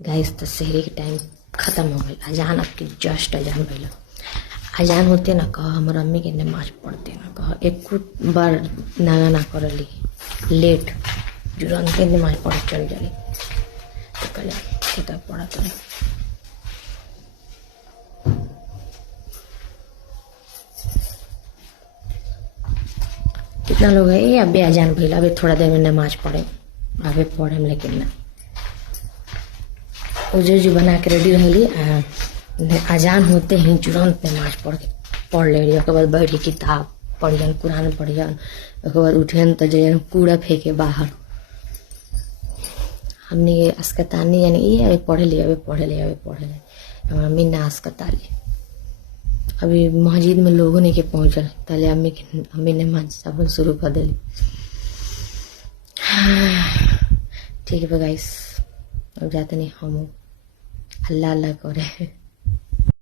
Guys तो शहरी के टाइम खत्म हो गई। अजान आपकी जस्ट अजान भइल। अजान होते ना कह हमर अम्मी के नमाज पढ़ते ना कह एक बार नागा ना करली लेट जुरन के नमाज पढ़ चल जाली तो कल किताब पढ़ा तो कितना लोग है ये अभी अजान भइल अभी थोड़ा देर में नमाज पढ़े अभी पढ़े लेकिन ना जो बना के रेडी रहली अजान होते ही तुरंत नमाज पढ़ ले उसके बाद बैठ के किताब पढ़ियन कुरान पढ़ियन उसके बाद उठियन तो जन कूड़ा फेंके बाहर हमने अस्कतानी यानी ये अभी पढ़े लिए हमारी अम्मी ना अस्कताली अभी मस्जिद में लोगों ने के पहुंचल ताले अम्मी ने नमाज शुरू कर दिली। ठीक है गाइस अब जाते नहीं हम अल्लाह अल्लाह करे।